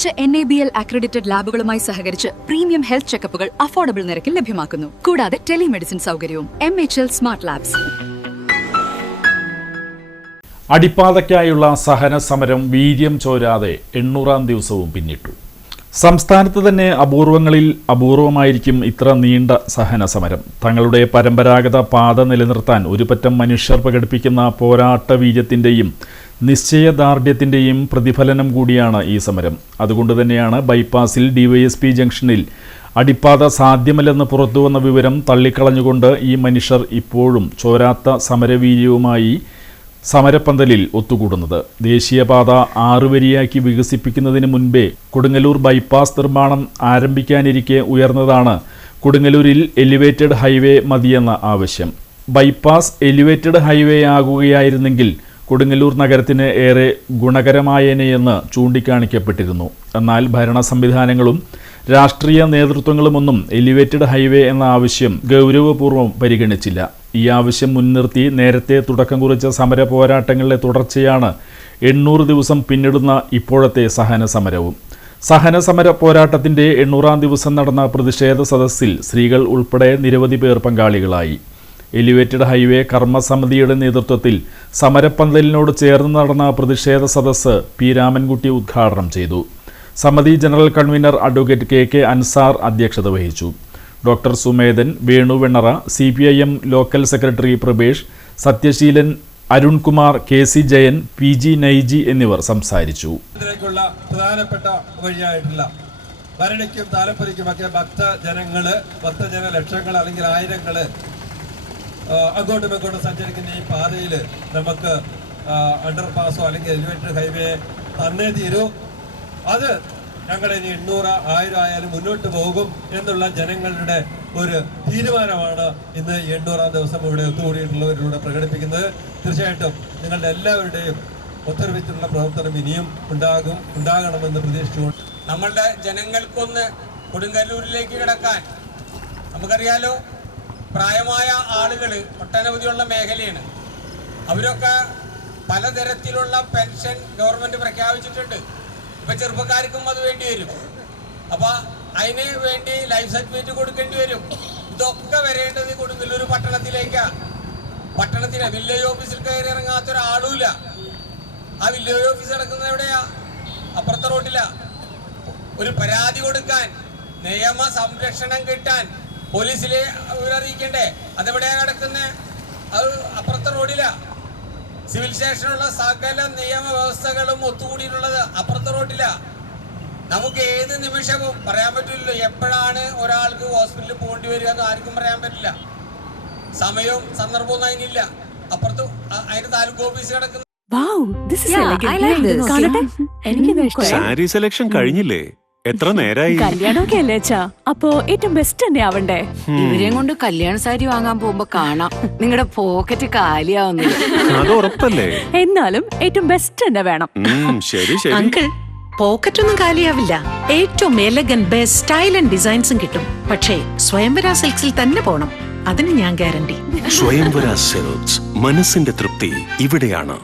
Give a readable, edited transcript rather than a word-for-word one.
മികച്ച NABL accredited ലാബുകളുമായി സഹകരിച്ച് premium health ചെക്കപ്പുകൾ affordable നിരക്കിൽ ലഭ്യമാക്കുന്നു. കൂടാതെ ടെലിമെഡിസിൻ സൗകര്യവും. MHL smart labs. അടിപ്പാതയ്ക്കായുള്ള സഹന സമരം വീര്യം ചോരാതെ 800-ാം ദിവസവും പിന്നിട്ടു. സംസ്ഥാനത്ത് തന്നെ അപൂർവങ്ങളിൽ അപൂർവമായിരിക്കും ഇത്ര നീണ്ട സഹന സമരം. തങ്ങളുടെ പരമ്പരാഗത പാത നിലനിർത്താൻ ഒരുപറ്റം മനുഷ്യർ പ്രകടിപ്പിക്കുന്ന പോരാട്ട വീര്യത്തിൻ്റെയും നിശ്ചയദാർഢ്യത്തിൻ്റെയും പ്രതിഫലനം കൂടിയാണ് ഈ സമരം. അതുകൊണ്ട് തന്നെയാണ് ബൈപ്പാസിൽ DYSP ജംഗ്ഷനിൽ അടിപ്പാത സാധ്യമല്ലെന്ന് പുറത്തുവന്ന വിവരം തള്ളിക്കളഞ്ഞുകൊണ്ട് ഈ മനുഷ്യർ ഇപ്പോഴും ചോരാത്ത സമരവീര്യവുമായി സമരപ്പന്തലിൽ ഒത്തുകൂടുന്നത്. ദേശീയപാത 6 വരിയാക്കി വികസിപ്പിക്കുന്നതിന് മുൻപേ കൊടുങ്ങല്ലൂർ ബൈപ്പാസ് നിർമ്മാണം ആരംഭിക്കാനിരിക്കെ ഉയർന്നതാണ് കൊടുങ്ങല്ലൂരിൽ എലിവേറ്റഡ് ഹൈവേ മതിയെന്ന ആവശ്യം. ബൈപ്പാസ് എലിവേറ്റഡ് ഹൈവേ ആകുകയായിരുന്നെങ്കിൽ കൊടുങ്ങല്ലൂർ നഗരത്തിന് ഏറെ ഗുണകരമായേനെയെന്ന് ചൂണ്ടിക്കാണിക്കപ്പെട്ടിരുന്നു. എന്നാൽ ഭരണ സംവിധാനങ്ങളും രാഷ്ട്രീയ നേതൃത്വങ്ങളുമൊന്നും എലിവേറ്റഡ് ഹൈവേ എന്ന ആവശ്യം ഗൗരവപൂർവ്വം പരിഗണിച്ചില്ല. ഈ ആവശ്യം മുൻനിർത്തി നേരത്തെ തുടക്കം കുറിച്ച സമര പോരാട്ടങ്ങളിലെ തുടർച്ചയാണ് 800 ദിവസം പിന്നിടുന്ന ഇപ്പോഴത്തെ സഹന സമരവും. സഹന സമര പോരാട്ടത്തിൻ്റെ 800-ാം ദിവസം നടന്ന പ്രതിഷേധ സദസ്സിൽ സ്ത്രീകൾ ഉൾപ്പെടെ നിരവധി പേർ പങ്കാളികളായി. എലിവേറ്റഡ് ഹൈവേ കർമ്മസമിതിയുടെ നേതൃത്വത്തിൽ സമരപ്പന്തലിനോട് ചേർന്ന് നടന്ന പ്രതിഷേധ സദസ്സ് P. രാമൻകുട്ടി ഉദ്ഘാടനം ചെയ്തു. സമിതി general convener advocate KK Ansar അധ്യക്ഷത വഹിച്ചു. Doctor Sumedhan, Venu Vennara, CPIM local secretary Prabhesh, Sathyaseelan, Arunkumar, KC Jayan, PG Naiji എന്നിവർ സംസാരിച്ചു. പ്രധാനപ്പെട്ട വഴിയായിട്ടുള്ള ഭരണിക്കും താലപ്പൊലിക്കുമൊക്കെ ഭക്തജന ലക്ഷങ്ങൾ അല്ലെങ്കിൽ ആയിരങ്ങൾ അങ്ങോട്ടും ഇങ്ങോട്ടും സഞ്ചരിക്കുന്ന ഈ പാതയിൽ നമുക്ക് അണ്ടർപാസോ അല്ലെങ്കിൽ എലിവേറ്റഡ് ഹൈവേ തന്നേ തീരൂ. അത് ഞങ്ങൾ ഇനി 800, 1000 ആയാലും മുന്നോട്ട് പോകും എന്നുള്ള ജനങ്ങളുടെ ഒരു തീരുമാനമാണ് ഇന്ന് 800-ാം ദിവസം ഇവിടെ ഒത്തുകൂടിയിട്ടുള്ളവരിലൂടെ പ്രകടിപ്പിക്കുന്നത്. തീർച്ചയായിട്ടും നിങ്ങളുടെ എല്ലാവരുടെയും ഒത്തൊരുമിച്ചുള്ള പ്രവർത്തനം ഇനിയും ഉണ്ടാകണമെന്ന് പ്രതീക്ഷിച്ചുകൊണ്ട് നമ്മളുടെ ജനങ്ങൾക്കൊന്ന് കൊടുങ്ങല്ലൂരിലേക്ക് കിടക്കാൻ നമുക്കറിയാലോ, പ്രായമായ ആളുകൾ ഒട്ടനവധിയുള്ള മേഖലയാണ്. അവരൊക്കെ പലതരത്തിലുള്ള പെൻഷൻ ഗവൺമെന്റ് പ്രഖ്യാപിച്ചിട്ടുണ്ട്. ഇപ്പൊ ചെറുപ്പക്കാർക്കും അത് വേണ്ടി വരും. അപ്പൊ അതിന് വേണ്ടി ലൈഫ് സർട്ടിഫിക്കറ്റ് കൊടുക്കേണ്ടി വരും. ഇതൊക്കെ വരേണ്ടത് കൊടുങ്ങല്ലൂർ പട്ടണത്തിലേക്കാണ്. പട്ടണത്തിലെ വില്ലേജ് ഓഫീസിൽ കയറി ഇറങ്ങാത്ത ഒരാളുമില്ല. ആ വില്ലേജ് ഓഫീസ് കിടക്കുന്നത് എവിടെയാ? അപ്പുറത്തെ റോഡില. ഒരു പരാതി കൊടുക്കാൻ, നിയമ സംരക്ഷണം കിട്ടാൻ പോലീസിലെ അറിയിക്കണ്ടേ? അതെവിടെയാ കിടക്കുന്നത്? അത് അപ്പുറത്തെ റോഡില. സിവിൽ സ്റ്റേഷനുള്ള സകല നിയമവ്യവസ്ഥകളും ഒത്തുകൂടിയിട്ടുള്ളത് അപ്പുറത്തെ റോഡില. നമുക്ക് ഏത് നിമിഷവും പറയാൻ പറ്റില്ലല്ലോ എപ്പോഴാണ് ഒരാൾക്ക് ഹോസ്പിറ്റലിൽ പോകേണ്ടി വരിക എന്ന് ആർക്കും പറയാൻ പറ്റില്ല. സമയവും സന്ദർഭവും അതിനില്ല. അപ്പുറത്ത് അതിന്റെ താലൂക്ക് ഓഫീസ് കിടക്കുന്ന സാരി സെലക്ഷൻ കഴിഞ്ഞില്ലേ? എത്ര നേരായി? കല്യാണമൊക്കെ അല്ലേ അച്ഛാ? അപ്പോ ഏറ്റവും ബെസ്റ്റ് തന്നെ ആവണ്ടേ? ഇവരെയും കൊണ്ട് കല്യാണ സാരി വാങ്ങാൻ പോകുമ്പോ കാണാം നിങ്ങളുടെ പോക്കറ്റ് കാലിയാവുന്നില്ല. അത് ഉറപ്പല്ലേ? എന്നാലും ഏറ്റവും ബെസ്റ്റ് തന്നെ വേണം. ശരി ശരി അങ്കിൾ, പോക്കറ്റ് ഒന്നും കാലിയാവില്ല. ഏറ്റവും എലഗൻ ബെസ്റ്റ് സ്റ്റൈൽ ആൻഡ് ഡിസൈൻസും കിട്ടും. പക്ഷേ സ്വയംവര സിൽക്സിൽ തന്നെ പോണം. അതിന് ഞാൻ ഗ്യാരണ്ടി. സ്വയംവര സിൽക്സ്, മനസ്സിന്റെ തൃപ്തി ഇവിടെയാണ്.